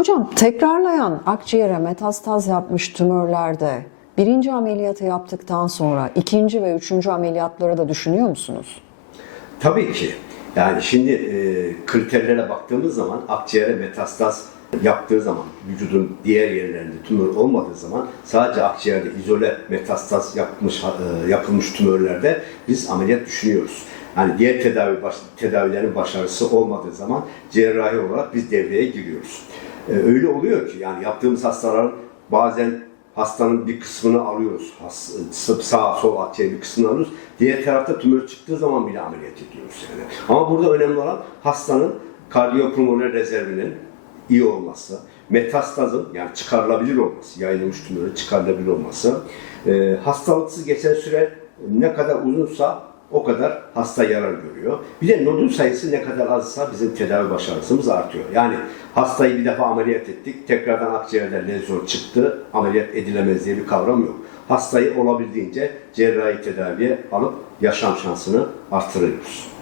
Hocam tekrarlayan akciğere metastaz yapmış tümörlerde birinci ameliyatı yaptıktan sonra ikinci ve üçüncü ameliyatları da düşünüyor musunuz? Tabii ki. Yani şimdi e, kriterlere baktığımız zaman akciğere metastaz yaptığı zaman vücudun diğer yerlerinde tümör olmadığı zaman sadece akciğerde izole metastaz yapmış e, yapılmış tümörlerde biz ameliyat düşünüyoruz. Yani diğer tedavi baş, tedavilerin başarısı olmadığı zaman cerrahi olarak biz devreye giriyoruz. E, öyle oluyor ki yani yaptığımız hastaların bazen hastanın bir kısmını alıyoruz. Has, sağ sol akciğer bir kısmını alıyoruz. Diğer tarafta tümör çıktığı zaman bile ameliyat ediyoruz yani. Ama burada önemli olan hastanın kardiyopulmoner rezervinin iyi olması, metastazın yani çıkarılabilir olması, yayılmış tümörün çıkarılabilir olması, e, hastalıksız geçen süre ne kadar uzunsa o kadar hasta yarar görüyor. Bir de nodül sayısı ne kadar azsa bizim tedavi başarısımız artıyor. Yani hastayı bir defa ameliyat ettik, tekrardan akciğerden lezyon çıktı, ameliyat edilemez diye bir kavram yok. Hastayı olabildiğince cerrahi tedaviye alıp yaşam şansını artırıyoruz.